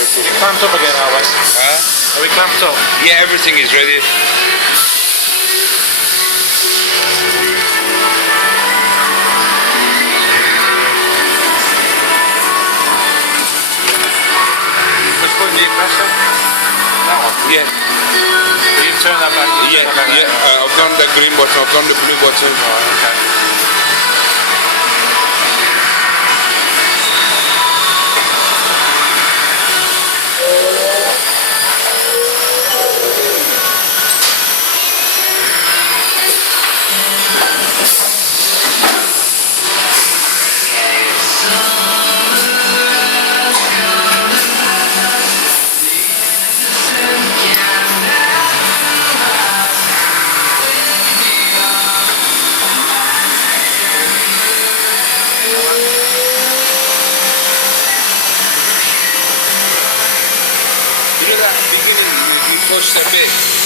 Is it clamped up again, are we? Huh? Are we clamped up? Yeah, everything is ready. Which button do you press then? That one? Yeah, Will you turn that back? yeah, Turn that back yeah. there. I've done the green button, I've done the blue button. Alright, okay. You know that beginning, you push the bit.